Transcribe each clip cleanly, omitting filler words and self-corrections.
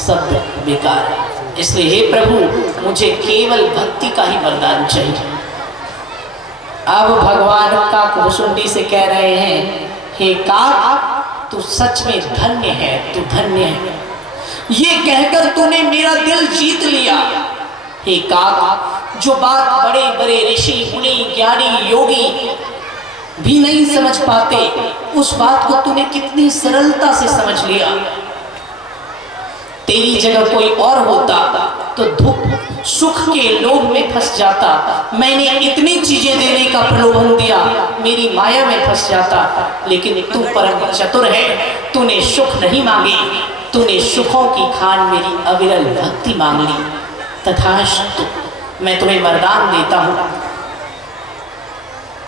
सब बेकार है। इसलिए हे प्रभु मुझे केवल भक्ति का ही वरदान चाहिए। अब भगवान काकभुसुंडी से कह रहे हैं, हे काक तू सच में धन्य है, तू धन्य है। ये कहकर तूने मेरा दिल जीत लिया। हे काक, जो बात बड़े बड़े ऋषि मुनि ज्ञानी योगी भी नहीं समझ पाते, उस बात को तूने कितनी सरलता से समझ लिया। तेरी जगह कोई और होता तो दुख सुख के लोभ में फंस जाता। मैंने इतनी चीजें देने का प्रलोभन दिया, मेरी माया में फंस जाता। लेकिन तू परम चतुर है, तूने सुख नहीं मांगे, तूने सुखों की खान मेरी अविरल भक्ति मांग ली। तथास्तु, मैं तुम्हें वरदान देता हूं,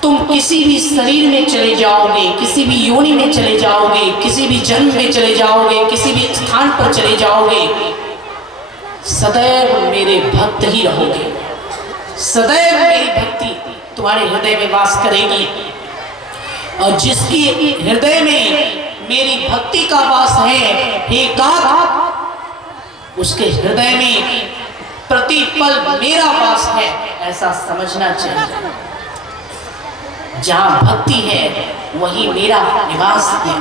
तुम किसी भी शरीर में चले जाओगे, किसी भी योनि में चले जाओगे, किसी भी जन्म में चले जाओगे, किसी भी स्थान पर चले जाओगे, सदैव मेरे भक्त ही रहोगे। सदैव मेरी भक्ति तुम्हारे हृदय में वास करेगी। और जिसकी हृदय में मेरी भक्ति का वास है, हे काक, उसके हृदय में प्रतिपल मेरा वास है, ऐसा समझना चाहिए। जहां भक्ति है वहीं मेरा निवास है।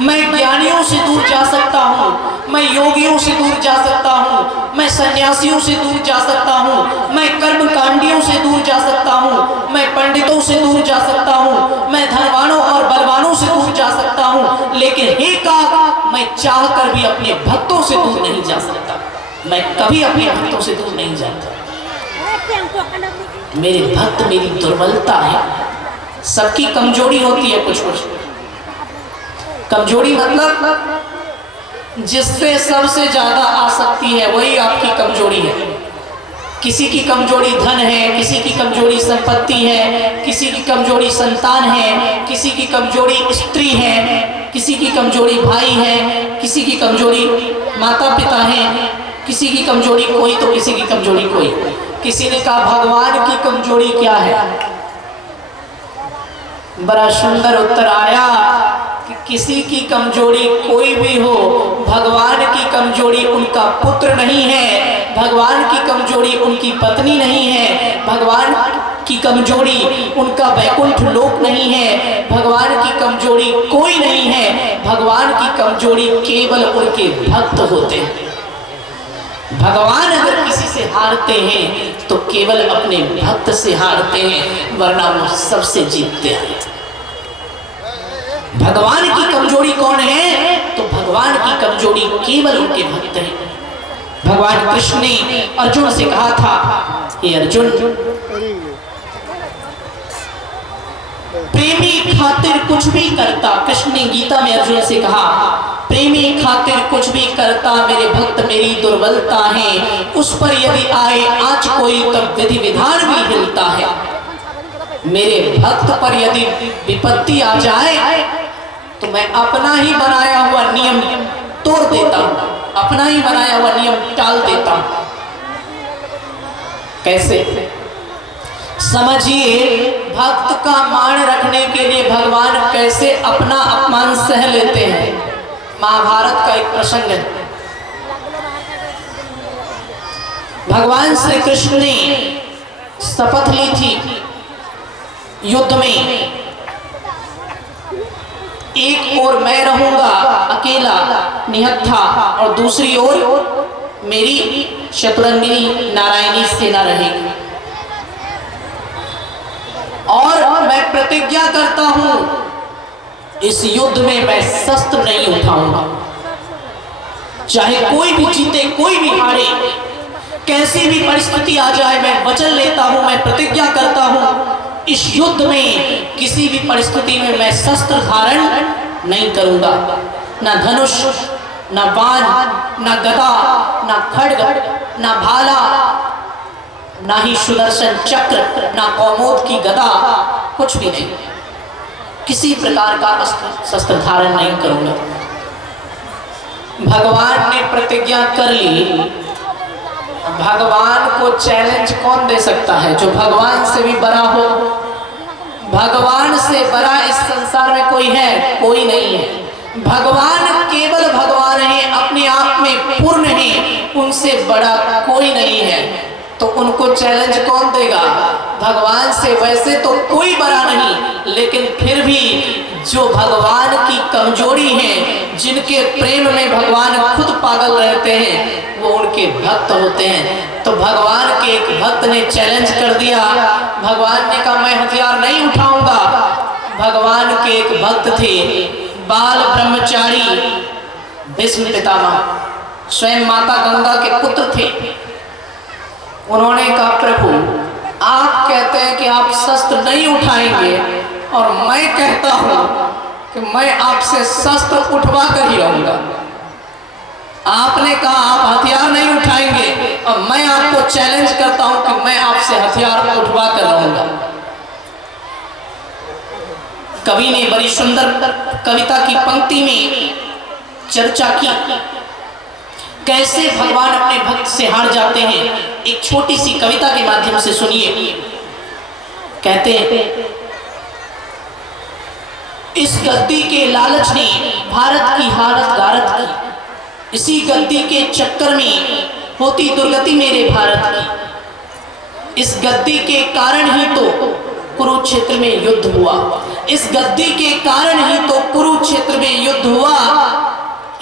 मैं ज्ञानियों से दूर जा सकता हूँ, मैं योगियों से दूर जा सकता हूँ, मैं सन्यासियों से दूर जा सकता हूँ, मैं कर्मकांडियों से दूर जा सकता हूँ, मैं पंडितों से दूर जा सकता हूँ, मैं धनवानों और बलवानों से दूर जा सकता हूँ। लेकिन हे काक, मैं चाहकर भी अपने भक्तों से दूर नहीं जा सकता। मैं कभी अपने भक्तों से दूर नहीं जाता। मेरे भक्त मेरी दुर्बलता है। सबकी कमजोरी होती है कुछ कुछ। कमजोरी मतलब जिससे सबसे ज्यादा आसक्ति है वही आपकी कमजोरी है। किसी की कमजोरी धन है, किसी की कमजोरी संपत्ति है, किसी की कमजोरी संतान है, किसी की कमजोरी स्त्री है, किसी की कमजोरी भाई है, किसी की कमजोरी माता पिता है, किसी की कमजोरी कोई तो किसी की कमजोरी कोई। किसी ने कहा भगवान की कमजोरी क्या है? बड़ा सुंदर उत्तर आया कि किसी की कमजोरी कोई भी हो, भगवान की कमजोरी उनका पुत्र नहीं है, भगवान की कमजोरी उनकी पत्नी नहीं है, भगवान की कमजोरी उनका वैकुंठ लोक नहीं है, भगवान की कमजोरी कोई नहीं है। भगवान की कमजोरी केवल उनके भक्त होते हैं। भगवान अगर किसी से हारते हैं तो केवल अपने भक्त से हारते हैं, वरना वो सबसे जीतते हैं। भगवान की कमजोरी कौन है? तो भगवान की कमजोरी केवल उनके भक्त हैं। भगवान कृष्ण ने अर्जुन से कहा था, हे अर्जुन, प्रेमी खातिर कुछ भी करता, कृष्ण ने गीता में अर्जुन से कहा, प्रेमी खातिर कुछ भी करता, मेरे भक्त मेरी दुर्बलता है, उस पर यदि आए आज कोई तब विधि विधान भी हिलता है। मेरे भक्त पर यदि विपत्ति आ जाए तो मैं अपना ही बनाया हुआ नियम तोड़ देता हूं, अपना ही बनाया हुआ नियम टाल देता हूं। कैसे? समझिए, भक्त का मान रखने के लिए भगवान कैसे अपना अपमान सह लेते हैं। महाभारत का एक प्रसंग है। भगवान श्री कृष्ण ने शपथ ली थी युद्ध में, एक ओर मैं रहूंगा अकेला निहत्था और दूसरी ओर मेरी शतरंगिनी नारायणी सेना रहेगी। और मैं प्रतिज्ञा करता हूं इस युद्ध में मैं शस्त्र नहीं उठाऊंगा, चाहे कोई भी जीते कोई भी हारे, कैसी भी परिस्थिति आ जाए, मैं वचन लेता हूं, मैं प्रतिज्ञा करता हूं इस युद्ध में किसी भी परिस्थिति में मैं शस्त्र धारण नहीं करूंगा। ना धनुष, ना बाण, ना गदा, ना खड्ग, ना भाला, ना ही सुदर्शन चक्र, ना कौमोद की गदा, कुछ भी नहीं, किसी प्रकार का शस्त्र धारण नहीं करूंगा। भगवान ने प्रतिज्ञा कर ली। भगवान को चैलेंज कौन दे सकता है? जो भगवान से भी बड़ा हो। भगवान से बड़ा इस संसार में कोई है? कोई नहीं है। भगवान केवल भगवान है, अपने आप में पूर्ण है, उनसे बड़ा कोई नहीं है। तो उनको चैलेंज कौन देगा? भगवान से वैसे तो कोई बड़ा नहीं, लेकिन फिर भी जो भगवान की कमजोरी है, जिनके प्रेम में भगवान खुद पागल रहते हैं, वो उनके भक्त होते हैं। तो भगवान के एक भक्त ने चैलेंज कर दिया। भगवान ने कहा मैं हथियार नहीं उठाऊंगा। भगवान के एक भक्त थे, बाल ब्रह्मचारी भीष्म पितामह, स्वयं माता गंगा के पुत्र थे। उन्होंने कहा प्रभु आप कहते हैं कि आप शस्त्र नहीं उठाएंगे, और मैं कहता हूं कि मैं आपसे शस्त्र उठवा कर ही रहूंगा। आपने कहा आप हथियार नहीं उठाएंगे, और मैं आपको चैलेंज करता हूं कि मैं आपसे हथियार उठवा कर रहूंगा। कवि ने बड़ी सुंदर कविता की पंक्ति में चर्चा की, कैसे भगवान अपने भक्त से हार जाते हैं। एक छोटी सी कविता के माध्यम से सुनिए। कहते हैं इस गद्दी के लालच ने भारत की हालत गारत की, इसी गद्दी के चक्कर में होती दुर्गति मेरे भारत की। इस गद्दी के कारण ही तो कुरुक्षेत्र में युद्ध हुआ, इस गद्दी के कारण ही तो कुरुक्षेत्र में युद्ध हुआ।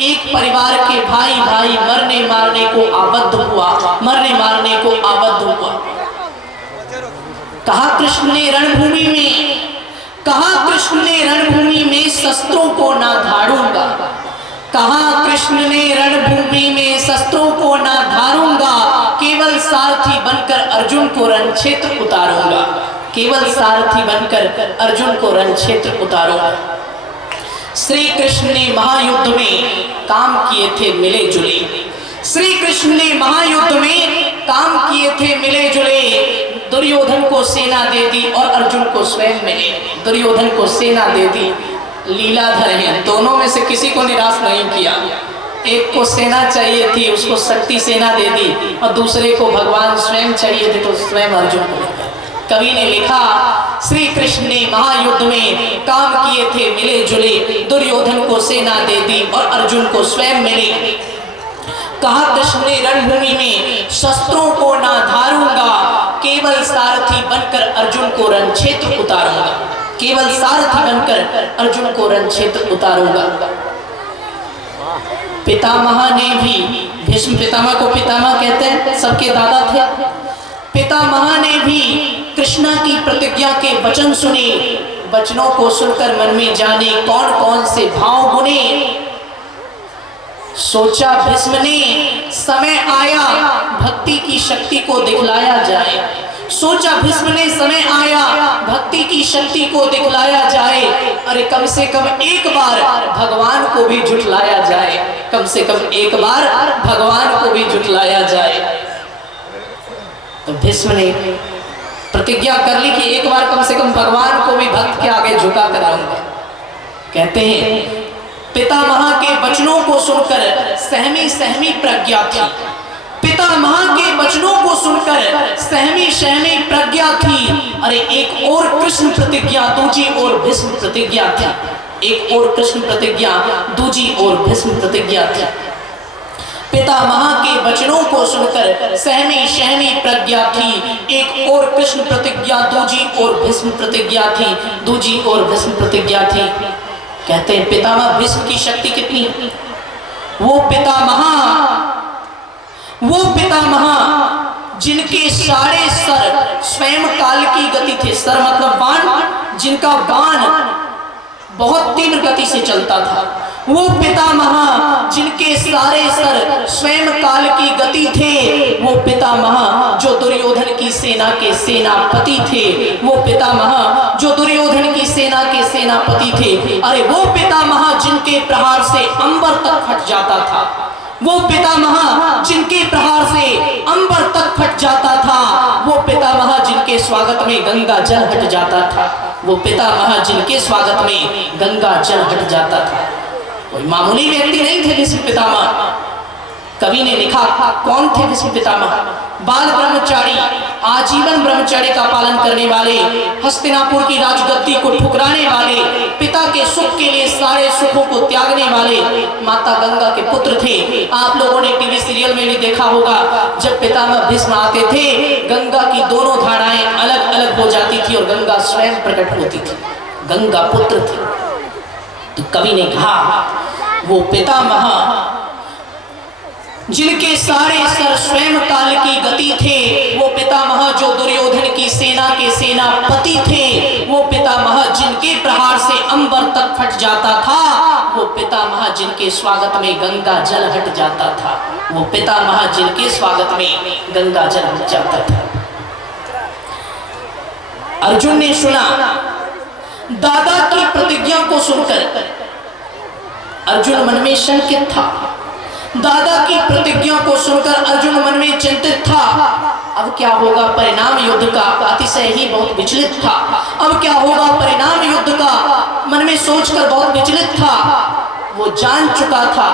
एक परिवार के भाई भाई मरने मारने को आबद्ध हुआ, मरने मारने को आबद्ध हुआ। कहा कृष्ण ने रणभूमि में, कहा कृष्ण ने रणभूमि में शस्त्रों को ना धारूंगा, कहा कृष्ण ने रणभूमि में शस्त्रों को ना धारूंगा, केवल सारथी बनकर अर्जुन को रण क्षेत्र उतारूंगा, केवल सारथी बनकर अर्जुन को रण क्षेत्र उतारूंगा। श्री कृष्ण ने महायुद्ध में काम किए थे मिले जुले, श्री कृष्ण ने महायुद्ध में काम किए थे मिले जुले। दुर्योधन को सेना दे दी और अर्जुन को स्वयं मिले, दुर्योधन को सेना दे दी। लीलाधर हैं, दोनों में से किसी को निराश नहीं किया। एक को सेना चाहिए थी, उसको शक्ति सेना दे दी, और दूसरे को भगवान स्वयं चाहिए थे तो स्वयं अर्जुन को। कवि ने लिखा श्री कृष्ण ने महायुद्ध में काम किए थे मिले जुले, दुर्योधन को सेना दे दी और अर्जुन को स्वयं मिले। कहा कृष्ण ने रणभूमि में शस्त्रों को ना धारूंगा, केवल सारथी बनकर अर्जुन को रण क्षेत्र उतारूंगा, केवल सारथी बनकर अर्जुन को रण क्षेत्र उतारूंगा। पितामह ने भी, भीष्म पितामह को पितामह कहते हैं, सबके दादा थे। पितामह ने भी कृष्णा की प्रतिज्ञा के वचन सुने, वचनों को सुनकर मन में जाने कौन कौन से भाव बुने। सोचा भीष्म ने समय आया भक्ति की शक्ति को दिखलाया जाए, सोचा भीष्म ने समय आया भक्ति की शक्ति को दिखलाया जाए। अरे कम से कम एक बार भगवान को भी जुटलाया जाए, कम से कम एक बार भगवान को भी जुटलाया जाए। तो भीष्म ने प्रतिज्ञा कर ली कि एक बार कम से कम भगवान को भी भक्त के आगे झुका कर आऊंगा। कहते हैं पितामह के वचनों को सुनकर सहमी सहमी प्रज्ञा थी, पितामह के वचनों को सुनकर सहमी सहमी प्रज्ञा थी। अरे एक और कृष्ण प्रतिज्ञा, दूजी और भीष्म प्रतिज्ञा थी, एक और कृष्ण प्रतिज्ञा, दूजी और भीष्म प्रतिज्ञा थी। पितामह के वचनों को सुनकर सहमी सहमी प्रज्ञा थी, एक और कृष्ण प्रतिज्ञा, दूजी और भीष्म प्रतिज्ञा थी, दूजी और भीष्म प्रतिज्ञा थी। कहते हैं पितामह भीष्म की शक्ति कितनी है? वो पितामह जिनके सारे सर स्वयं काल की गति थे, सर मतलब बाण, जिनका बाण बहुत तीव्र गति से चलता था। वो पितामह जिनके सारे सर स्वयं काल की गति थे, वो पितामह जो दुर्योधन की सेना के सेनापति थे, वो पितामह जो दुर्योधन की सेना के सेनापति थे। अरे वो पितामह जिनके प्रहार से अंबर तक फट जाता था, वो पितामह जिनके प्रहार से अंबर तक फट जाता था, वो पितामह जिनके स्वागत में गंगा जल हट जाता था, वो पितामह जिनके स्वागत में गंगा जल हट जाता था। कोई मामूली व्यक्ति नहीं थे भीष्म पितामह। कवि ने लिखा, कौन थे भीष्म पितामह? बाल ब्रह्मचारी, आजीवन ब्रह्मचर्य का पालन करने वाले, हस्तिनापुर की राजगद्दी को ठुकराने वाले, पिता के सुख के लिए सारे सुखों को त्यागने वाले माता गंगा के पुत्र थे। आप लोगों ने टीवी सीरियल में भी देखा होगा, जब पितामह भीष्म आते थे, गंगा की दोनों धाराएं अलग अलग हो जाती थी और गंगा स्वयं प्रकट होती थी। गंगा पुत्र थे। तो कवि ने कहा, वो पितामह जिनके सारे सर स्वयं काल की गति थे, वो पितामह जो दुर्योधन की सेना के सेनापति थे, वो पितामह जिनके प्रहार से अंबर तक फट जाता था, वो पितामह जिनके स्वागत में गंगा जल हट जाता था, वो पितामह जिनके स्वागत में गंगा जल हट जाता था। अर्जुन ने सुना, दादा की प्रतिज्ञा को सुनकर अर्जुन मन में शंकित था। दादा की प्रतिज्ञा को सुनकर अर्जुन मन में चिंतित था। अब क्या होगा परिणाम युद्ध का? अतिशय ही बहुत विचलित था। अब क्या होगा परिणाम युद्ध का? मन में सोचकर बहुत विचलित था। वो जान चुका था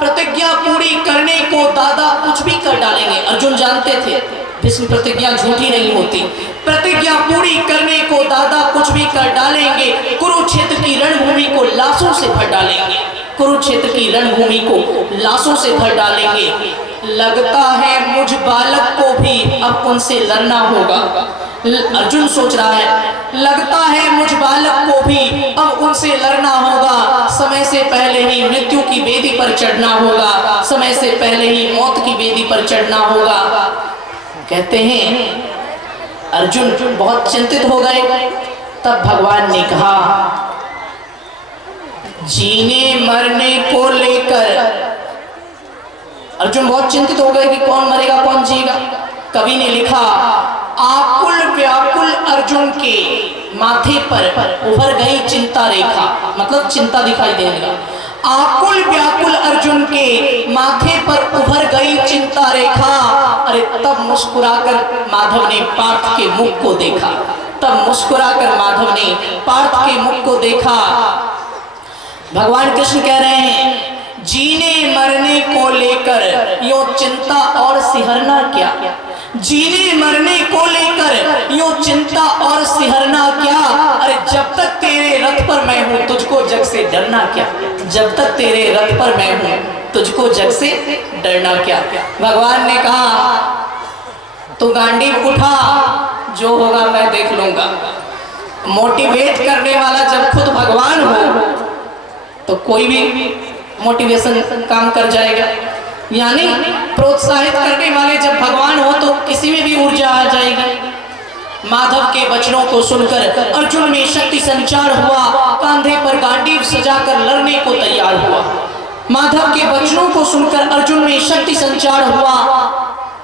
प्रतिज्ञा पूरी करने को दादा कुछ भी कर डालेंगे। अर्जुन जानते थे भीष्म प्रतिज्ञा झूठी नहीं होती। प्रतिज्ञा पूरी करने को दादा कुछ भी कर डालेंगे। कुरुक्षेत्र की रणभूमि को लाशों से भर डालेंगे। कुरुक्षेत्र की रणभूमि को लाशों से भर डालेंगे। लगता है मुझ बालक को भी अब उनसे लड़ना होगा। अर्जुन सोच रहा है, लगता है मुझ बालक को भी अब उनसे लड़ना होगा। समय से पहले ही मृत्यु की बेदी पर चढ़ना होगा। समय से पहले ही मौत की बेदी पर चढ़ना होगा। कहते हैं अर्जुन बहुत चिंतित हो गए। तब भगवान ने कहा, जीने मरने को लेकर अर्जुन बहुत चिंतित हो गए कि कौन मरेगा कौन जिएगा। कवि ने लिखा, आकुल व्याकुल अर्जुन के माथे पर उभर गई चिंता रेखा, मतलब चिंता दिखाई देने लगा। आकुल व्याकुल अर्जुन के माथे पर उभर गई चिंता रेखा। अरे तब मुस्कुराकर माधव ने पार्थ के मुख को देखा। तब मुस्कुराकर माधव ने पार्थ के मुख को देखा। भगवान कृष्ण कह रहे हैं, जीने मरने को लेकर यो चिंता और सिहरना क्या? जीने मरने को लेकर यो चिंता और सिहरना क्या? अरे जब तक तेरे रथ पर मैं हूं तुझको जग से डरना क्या? जब तक तेरे रथ पर मैं हूं तुझको जग से डरना क्या? भगवान ने कहा, तू गांडीव उठा, जो होगा मैं देख लूंगा। मोटिवेट करने वाला जब खुद भगवान हो तो कोई भी मोटिवेशन काम कर जाएगा। यानी प्रोत्साहित करने वाले जब भगवान हो तो किसी में भी ऊर्जा आ जाएगी। माधव के वचनों को सुनकर अर्जुन में शक्ति संचार हुआ। कंधे पर गांडीव सजाकर लड़ने को तैयार हुआ। माधव के वचनों को सुनकर अर्जुन में शक्ति संचार हुआ।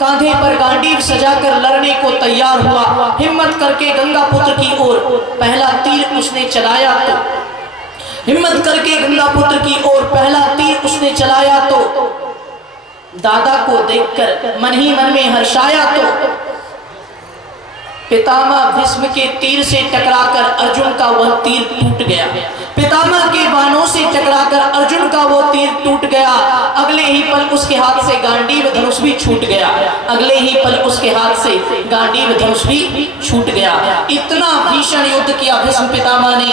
कांधे पर गांडीव सजाकर लड़ने को तैयार हुआ। हिम्मत करके गंगा पुत्र की ओर पहला तीर उसने चलाया तो हिम्मत करके गंगा पुत्र की ओर पहला तीर उसने चलाया तो दादा को देखकर मन ही मन में हर्षाया तो पितामह भीष्म के तीर से टकराकर अर्जुन का वह तीर टूट गया। पितामह के बाणों से टकराकर अर्जुन का वो तीर टूट गया। अगले ही पल उसके हाथ से गांडीव धनुष भी छूट गया। अगले ही पल उसके हाथ से गांडीव धनुष भी छूट गया। इतना भीषण युद्ध किया भीष्म पितामह ने,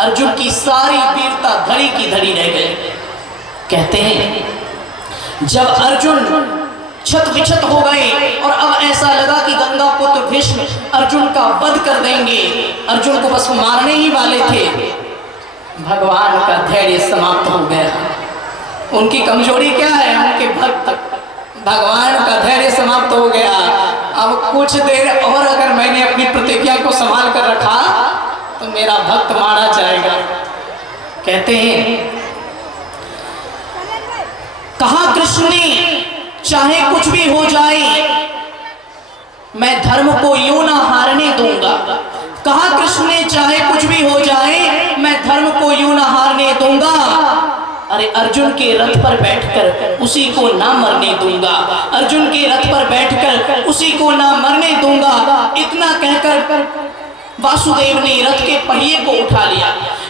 अर्जुन की सारी वीरता धड़ी की धड़ी रह गई। कहते हैं जब अर्जुन छत विछत हो गए और अब ऐसा लगा कि गंगा पुत्र भीष्म अर्जुन का वध कर देंगे, अर्जुन को बस मारने ही वाले थे, भगवान का धैर्य समाप्त हो गया। उनकी कमजोरी क्या है? उनके भक्त। भगवान का धैर्य समाप्त हो गया। अब कुछ देर और अगर मैंने अपनी प्रतिज्ञा को संभाल कर रखा तो मेरा भक्त मारा जाएगा। कहते हैं कहा कृष्ण ने, चाहे कुछ भी हो जाए मैं धर्म को यूं ना हारने दूंगा। कहा कृष्ण ने, चाहे कुछ भी हो जाए मैं धर्म को यूं ना हारने दूंगा। अरे अर्जुन के रथ पर बैठकर उसी को ना मरने दूंगा। अर्जुन के रथ पर बैठकर उसी को ना मरने दूंगा। इतना कहकर वासुदेव ने रथ के पहिए को उठा लिया।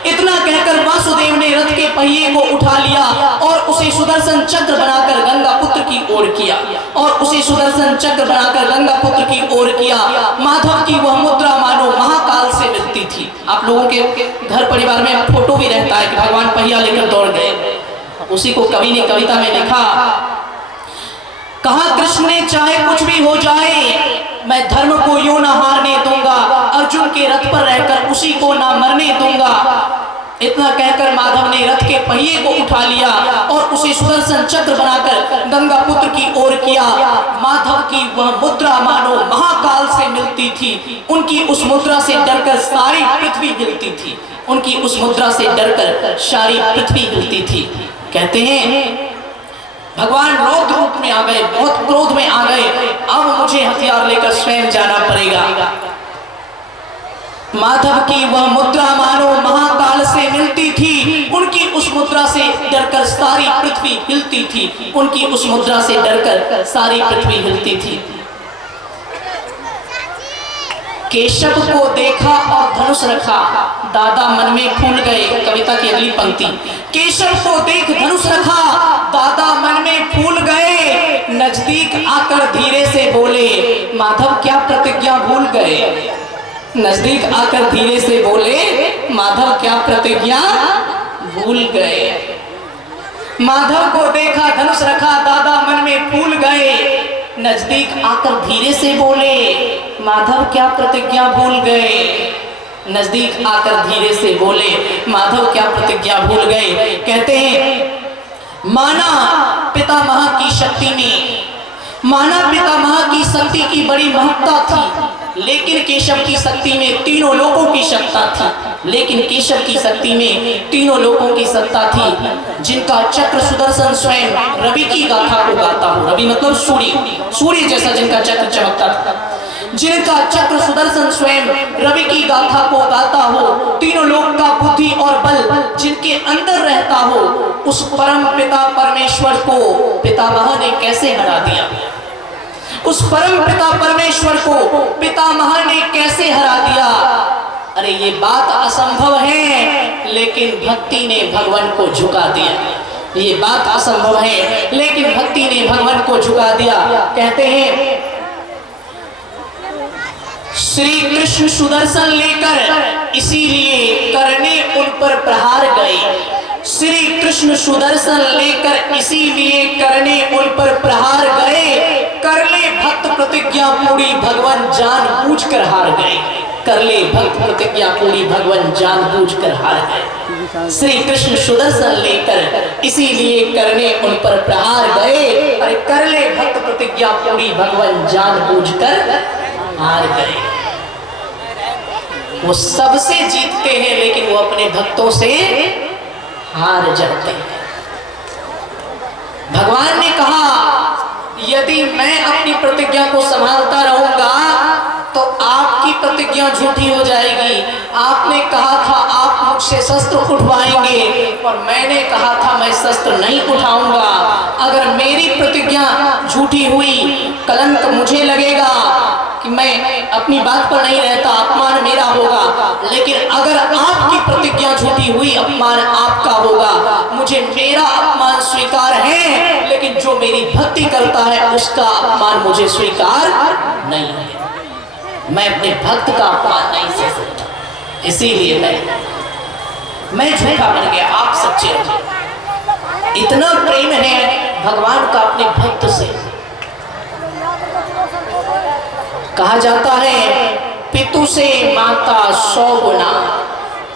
इतना कहकर वासुदेव ने रथ के पहिए को उठा लिया और उसे सुदर्शन चक्र बनाकर गंगा पुत्र की ओर किया और उसे सुदर्शन चक्र बनाकर गंगा पुत्र की ओर किया। माधव की वह मुद्रा मानो महाकाल से मिलती थी। आप लोगों के घर परिवार में फोटो भी रहता है कि भगवान पहिया लेकर दौड़ गए। उसी को कवि ने कविता में लिखा, कहा कृष्ण ने चाहे कुछ भी हो जाए मैं धर्म को यूं ना हारने दूंगा, अर्जुन के रथ पर रहकर उसी को ना मरने दूंगा। इतना कहकर माधव ने रथ के पहिए को उठा लिया और उसे सुदर्शन चक्र बनाकर गंगा पुत्र की ओर किया। माधव की वह मुद्रा मानो महाकाल से मिलती थी। उनकी उस मुद्रा से डरकर सारी पृथ्वी हिलती थी। उनकी उस मुद्रा से डरकर सारी पृथ्वी हिलती थी। कहते हैं भगवान रौद्र रूप में आ गए, बहुत क्रोध में आ गए। अब मुझे हथियार लेकर स्वयं जाना पड़ेगा। माधव की वह मुद्रा मानो महाकाल से मिलती थी। उनकी उस मुद्रा से डरकर सारी पृथ्वी हिलती थी। उनकी उस मुद्रा से डरकर सारी पृथ्वी हिलती थी। केशव को देखा और धनुष रखा, दादा मन में फूल गए। कविता की अगली पंक्ति, केशव को देख धनुष रखा, दादा मन में फूल गए। नजदीक आकर धीरे से बोले, माधव क्या प्रतिज्ञा भूल गए। नजदीक आकर धीरे से बोले, माधव क्या प्रतिज्ञा भूल गए। माधव को देखा धनुष रखा, दादा मन में फूल गए। नजदीक आकर धीरे से बोले, माधव क्या प्रतिज्ञा भूल गए। नजदीक आकर धीरे से बोले, माधव क्या प्रतिज्ञा भूल गए। कहते हैं माना पितामह की शक्ति में, माना पितामह की शक्ति की बड़ी महत्ता थी, लेकिन केशव की शक्ति में तीनों लोकों की सत्ता थी। लेकिन केशव की शक्ति में तीनों लोकों की सत्ता थी। जिनका चक्र सुदर्शन स्वयं रवि की गाथा को गाता हो, रवि मतलब सूर्य, सूर्य जैसा जिनका चक्र चमकता था, जिनका चक्र सुदर्शन स्वयं रवि की गाथा को गाता हो, तीनों लोक का बुद्धि और बल जिनके अंदर रहता हो, उस परम पिता परमेश्वर को पितामह ने कैसे हरा दिया। उस परम पिता परमेश्वर को पितामह ने कैसे हरा दिया। अरे ये बात असंभव है, लेकिन भक्ति ने भगवान को झुका दिया। ये बात असंभव है, लेकिन भक्ति ने भगवान को झुका दिया। कहते हैं श्री कृष्ण सुदर्शन लेकर इसीलिए करने उन पर प्रहार गए। श्री कृष्ण सुदर्शन लेकर इसीलिए करने उन पर प्रहार गए। कर ले भक्त प्रतिज्ञा पूरी, भगवान जानबूझ कर हार गए। कर ले भक्त प्रतिज्ञा पूरी, भगवान जानबूझ कर हार गए। श्री कृष्ण सुदर्शन लेकर इसीलिए करने उन पर प्रहार गए। अरे कर ले भक्त प्रतिज्ञा पूरी, भगवान जानबूझ कर हार गए। वो सबसे जीतते हैं, लेकिन वो अपने भक्तों से हार जाते हैं। भगवान ने कहा यदि मैं अपनी प्रतिज्ञा को संभालता रहूंगा तो आपकी प्रतिज्ञा झूठी हो जाएगी। आपने कहा था आप मुझसे शस्त्र उठवाएंगे और मैंने कहा था मैं शस्त्र नहीं उठाऊंगा। अगर मेरी प्रतिज्ञा झूठी हुई, कलंक मुझे लगेगा कि मैं अपनी बात पर नहीं रहता, अपमान मेरा होगा। लेकिन अगर आपकी प्रतिज्ञा झूठी हुई, अपमान आपका होगा। मुझे मेरा अपमान स्वीकार है, लेकिन जो मेरी भक्ति करता है उसका अपमान मुझे स्वीकार नहीं है। मैं अपने भक्त का अपमान नहीं सह सकता, इसीलिए मैं झूठा बन गया, आप सच्चे रहे। इतना प्रेम है भगवान का अपने भक्त से। कहा जाता है पितु से माता 100 गुना,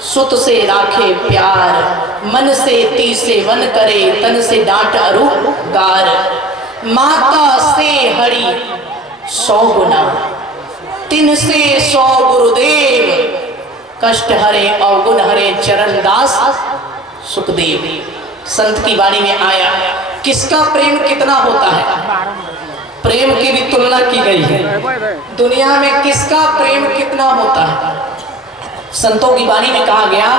सुत से राखे प्यार, मन से तीसे वन करे, तन से डांट अरु गार। माता से हरि 100 गुना, तिन से 100 गुरुदेव, कष्ट हरे अवगुण हरे चरण दास सुखदेव। संत की वाणी में आया किसका प्रेम कितना होता है, प्रेम की भी तुलना की गई है। दुनिया में किसका प्रेम कितना होता है। संतों की वाणी में कहा गया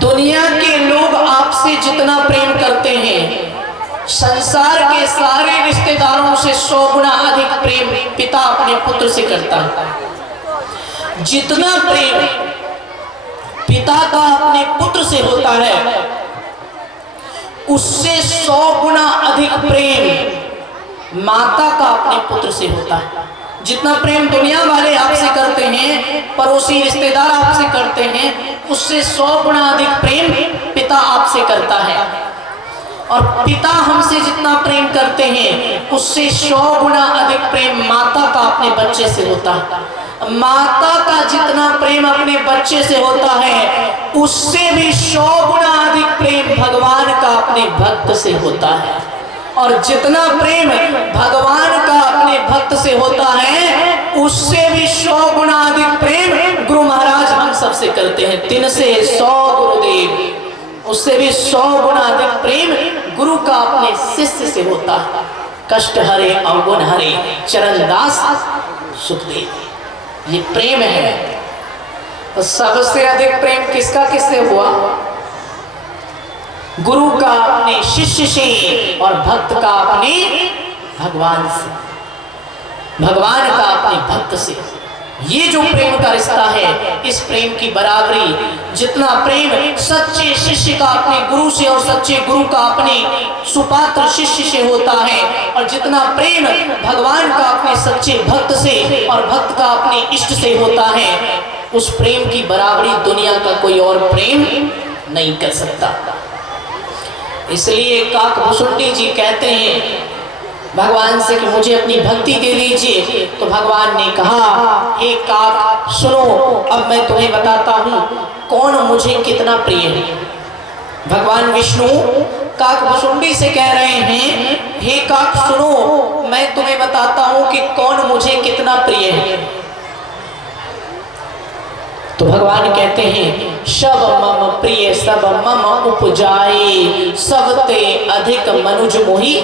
दुनिया के लोग आपसे जितना प्रेम करते हैं, संसार के सारे रिश्तेदारों से 100 गुना अधिक प्रेम पिता अपने पुत्र से करता है। जितना प्रेम पिता का अपने पुत्र से होता है, उससे 100 गुना अधिक प्रेम माता का अपने पुत्र से होता है। जितना प्रेम दुनिया वाले आपसे करते हैं, पड़ोसी रिश्तेदार आपसे करते हैं, उससे 100 गुना अधिक प्रेम पिता आपसे करता है। और पिता हमसे जितना प्रेम करते हैं, उससे 100 गुना अधिक प्रेम माता का अपने बच्चे से होता है। माता का जितना प्रेम अपने बच्चे से होता है, उससे भी 100 गुना अधिक प्रेम भगवान का अपने भक्त से होता है। और जितना प्रेम भगवान का अपने भक्त से होता है, उससे भी 100 गुना अधिक प्रेम गुरु महाराज हम सबसे करते हैं। 3 से 100 गुरुदेव, उससे भी 100 गुना अधिक प्रेम गुरु का अपने शिष्य से होता है। कष्ट हरे अवगुण हरे चरणदास सुखदेव, ये प्रेम है। तो सबसे अधिक प्रेम किसका किससे हुआ? गुरु का अपने शिष्य से और भक्त का अपने भगवान से, भगवान का अपने भक्त से। ये जो प्रेम का रिश्ता है, इस प्रेम की बराबरी जितना प्रेम सच्चे शिष्य का अपने गुरु से और सच्चे गुरु का अपने सुपात्र शिष्य से होता है, और जितना प्रेम भगवान का अपने सच्चे भक्त से और भक्त का अपने इष्ट से होता है, उस प्रेम की बराबरी दुनिया का कोई और प्रेम नहीं कर सकता। इसलिए काकभुसुंडी जी कहते हैं भगवान से कि मुझे अपनी भक्ति दे दीजिए। तो भगवान ने कहा, हे काक सुनो, अब मैं तुम्हें बताता हूँ कौन मुझे कितना प्रिय है। भगवान विष्णु काकभुसुंडी से कह रहे हैं, हे काक सुनो, मैं तुम्हें बताता हूँ कि कौन मुझे कितना प्रिय है। तो भगवान कहते हैं, सब मम प्रिय सब मम उपजाए, सब ते अधिक मनुज मोहि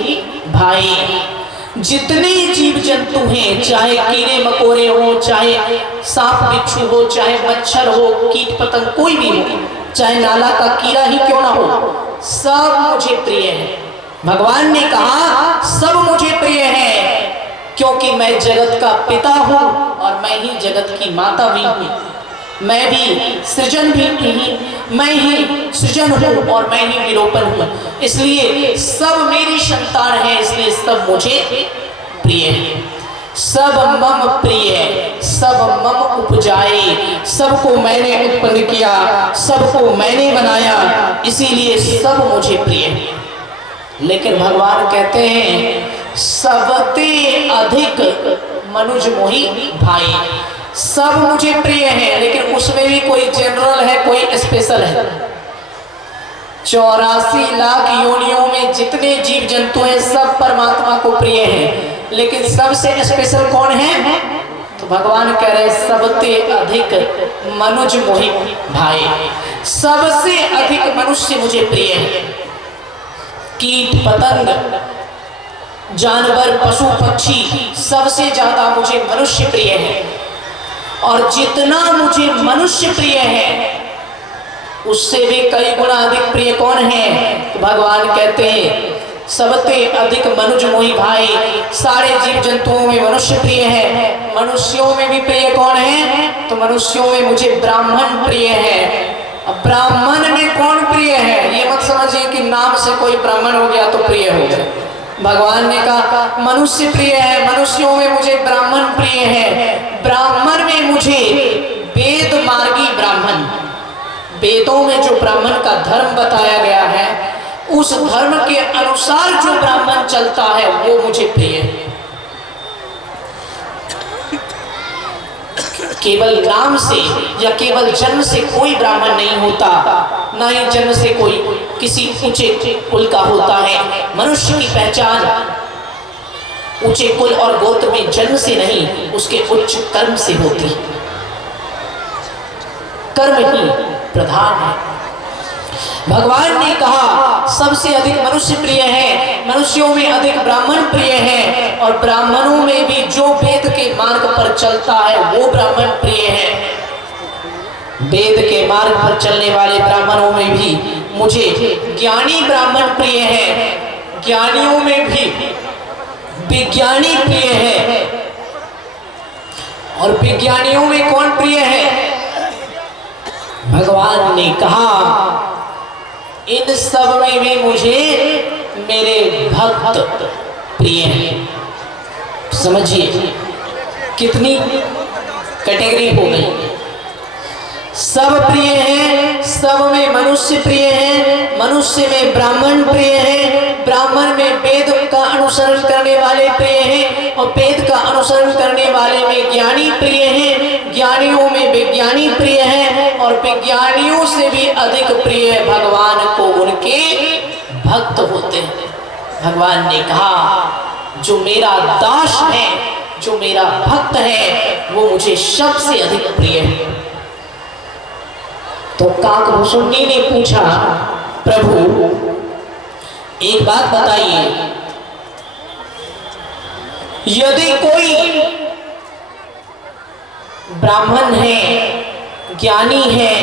भाई। जितने जीव जंतु हैं, चाहे कीड़े मकोड़े हो, चाहे सांप बिच्छू हो, चाहे मच्छर हो, कीट पतंग कोई भी हो, चाहे नाला का कीड़ा ही क्यों ना हो, सब मुझे प्रिय है। भगवान ने कहा सब मुझे प्रिय है, क्योंकि मैं जगत का पिता हूँ और मैं ही जगत की माता भी हूँ। मैं भी सृजन भी मैं ही सृजन हूँ और मैं ही विलोपन हूँ। इसलिए सब मेरी संतान है, इसलिए सब मुझे प्रिय है। सब मम प्रिय, सब मम उपजाए, सबको मैंने उत्पन्न किया, सबको मैंने बनाया, इसीलिए सब मुझे प्रिय है। लेकिन भगवान कहते हैं सबते अधिक मनुज मोहि भाई। सब मुझे प्रिय है, लेकिन उसमें भी कोई जनरल है, कोई स्पेशल है। 84 लाख योनियों में जितने जीव जंतु हैं, सब परमात्मा को प्रिय हैं, लेकिन सबसे स्पेशल कौन है? तो भगवान कह रहे सबसे अधिक मनुज मोहि भाई, सबसे अधिक मनुष्य मुझे प्रिय है। कीट पतंग जानवर पशु पक्षी सबसे ज्यादा मुझे मनुष्य प्रिय है। और जितना मुझे मनुष्य प्रिय है, उससे भी कई गुना अधिक प्रिय कौन है? तो भगवान कहते हैं सबसे अधिक मनुज मोहि भाई। सारे जीव जंतुओं में मनुष्य प्रिय है। मनुष्यों में भी प्रिय कौन है? तो मनुष्यों में मुझे ब्राह्मण प्रिय है। अब ब्राह्मण में कौन प्रिय है? ये मत समझिए कि नाम से कोई ब्राह्मण हो गया तो प्रिय हो गया। भगवान ने कहा मनुष्य प्रिय है, मनुष्यों में मुझे ब्राह्मण प्रिय है। ब्राह्मण में मुझे वेद मार्गी ब्राह्मण, वेदों में जो ब्राह्मण का धर्म बताया गया है, उस धर्म के अनुसार जो ब्राह्मण चलता है वो मुझे प्रिय है। केवल नाम से या केवल जन्म से कोई ब्राह्मण नहीं होता, ना ही जन्म से कोई किसी ऊंचे कुल का होता है। मनुष्य की पहचान ऊंचे कुल और गोत्र में जन्म से नहीं, उसके उच्च कर्म से होती है। कर्म ही प्रधान है। भगवान ने कहा सबसे अधिक मनुष्य प्रिय है, मनुष्यों में अधिक ब्राह्मण प्रिय है, और ब्राह्मणों में भी जो वेद के मार्ग पर चलता है वो ब्राह्मण प्रिय है। वेद के मार्ग पर चलने वाले ब्राह्मणों में भी मुझे ज्ञानी ब्राह्मण प्रिय है, ज्ञानियों में भी विज्ञानी प्रिय है, और विज्ञानियों में कौन प्रिय है? भगवान ने कहा इन सब में भी मुझे मेरे भक्त प्रिय हैं। समझिए कितनी कैटेगरी हो गई। सब प्रिय हैं, सब में मनुष्य प्रिय है, मनुष्य में ब्राह्मण प्रिय है, ब्राह्मण में वेद का अनुसरण करने वाले प्रिय हैं, और वेद का अनुसरण करने वाले में ज्ञानी प्रिय हैं, ज्ञानियों में विज्ञानी प्रिय है, और विज्ञानियों से भी अधिक प्रिय भगवान को उनके भक्त होते हैं। भगवान ने कहा जो मेरा दास है, जो मेरा भक्त है, वो मुझे सबसे अधिक प्रिय है। तो काकभूषुंडी ने पूछा प्रभु एक बात बताइए, यदि कोई ब्राह्मण है, ज्ञानी है,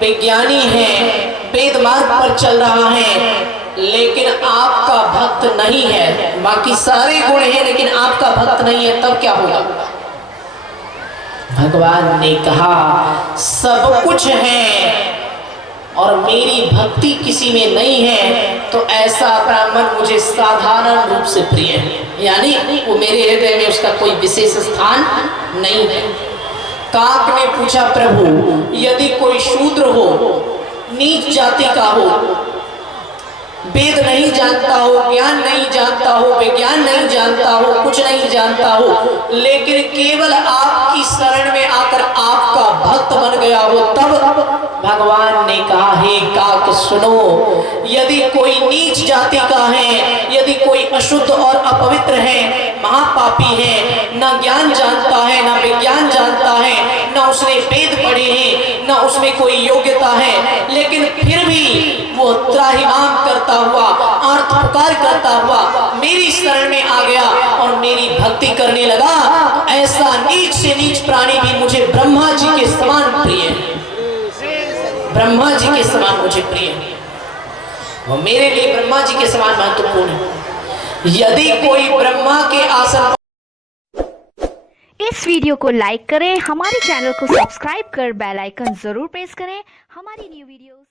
विज्ञानी है, वेद मार्ग पर चल रहा है, लेकिन आपका भक्त नहीं है, बाकी सारे गुण हैं लेकिन आपका भक्त नहीं है, तब क्या होगा? भगवान ने कहा सब कुछ है और मेरी भक्ति किसी में नहीं है, तो ऐसा ब्राह्मण मुझे साधारण रूप से प्रिय है, यानी वो मेरे हृदय में उसका कोई विशेष स्थान नहीं है। काक ने पूछा प्रभु यदि कोई शूद्र हो, नीच जाति का हो, वेद नहीं जानता हो, ज्ञान नहीं जानता हो, विज्ञान नहीं जानता हो, कुछ नहीं जानता हो, लेकिन केवल आपकी शरण में आकर आपका भक्त बन गया हो, तब भगवान ने कहा हे काक सुनो, यदि कोई नीच जाति का है, यदि कोई अशुद्ध और अपवित्र है, महापापी है, ना ज्ञान जानता है, ना विज्ञान जानता है, ना उसने वेद पढ़े हैं, ना उसमें कोई योग्यता है, लेकिन फिर भी वो त्राहिमाम करता हुआ, आर्त पुकार करता हुआ मेरी शरण में आ गया और मेरी भक्ति करने लगा, तो ऐसा नीच से नीच प्राणी भी मुझे ब्रह्मा जी के समान प्रिय है, ब्रह्मा जी के समान मुझे प्रिय है, वो मेरे लिए ब्रह्मा जी के समान महत्वपूर्ण है। यदि कोई ब्रह्मा के आसन, इस वीडियो को लाइक करें, हमारे चैनल को सब्सक्राइब कर बेल आइकन जरूर प्रेस करें हमारी न्यू वीडियोस